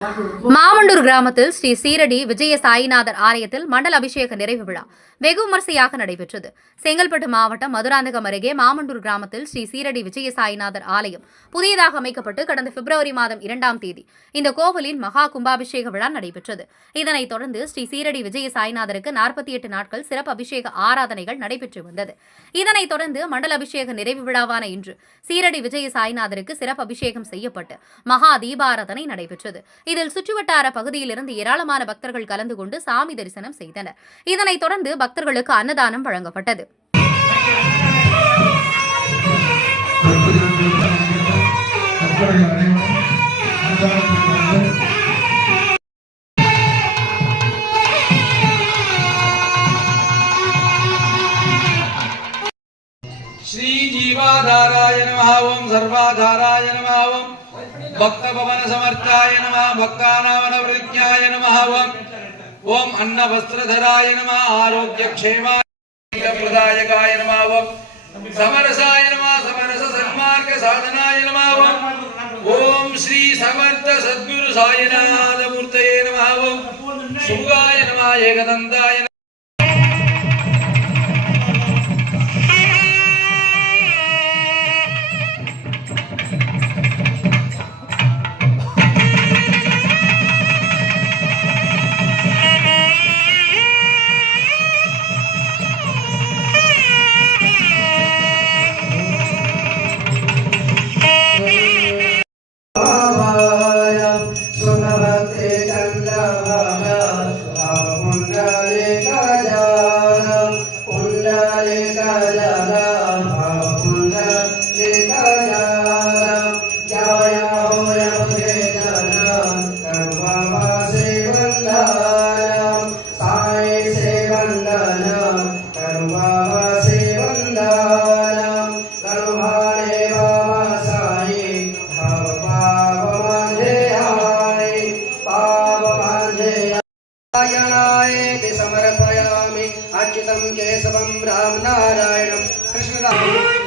மாமண்டூர் கிராமத்தில் ஸ்ரீ சீரடி விஜய சாயிநாதர் ஆலயத்தில் மண்டல அபிஷேக நிறைவு விழா வெகு விமர்சையாக நடைபெற்றது. செங்கல்பட்டு மாவட்டம் மதுராந்தகம் அருகே மாமண்டூர் கிராமத்தில் ஸ்ரீ சீரடி விஜய சாயிநாதர் ஆலயம் புதியதாக அமைக்கப்பட்டு கடந்த பிப்ரவரி மாதம் 2ஆம் தேதி இந்த கோவிலின் மகா கும்பாபிஷேக விழா நடைபெற்றது. இதனைத் தொடர்ந்து ஸ்ரீ சீரடி விஜய சாயிநாதருக்கு 48 நாட்கள் சிறப்பு அபிஷேக ஆராதனைகள் நடைபெற்று வந்தது. இதனைத் தொடர்ந்து மண்டல அபிஷேக நிறைவு விழாவான இன்று சீரடி விஜய சாயிநாதருக்கு சிறப்பு அபிஷேகம் செய்யப்பட்டு மகா தீபாராதனை நடைபெற்றது. இதில் சுற்றுவட்டார பகுதியிலிருந்து ஏராளமான பக்தர்கள் கலந்து கொண்டு சாமி தரிசனம் செய்தனர். இதனைத் தொடர்ந்து பக்தர்களுக்கு அன்னதானம் வழங்கப்பட்டது. श्री जीवाधाराय नमः ओम सर्वाधाराय नमः ओम भक्त भवन समर्थाय नमः भक्तानावनवृत्याय नमः ओम अन्न वस्त्रधराय नमः आरोग्य क्षेमाय प्रदायकाय नमः समरसाय नमः समरस सन्मार्ग साधनाय नमः ओम श्री समर्थ सद्गुरु साईनाथ मूर्तये नमः शुभाय नमः एकदन्ताय समर्पयामि अच्युतं केशवं रामनारायणं कृष्णदासं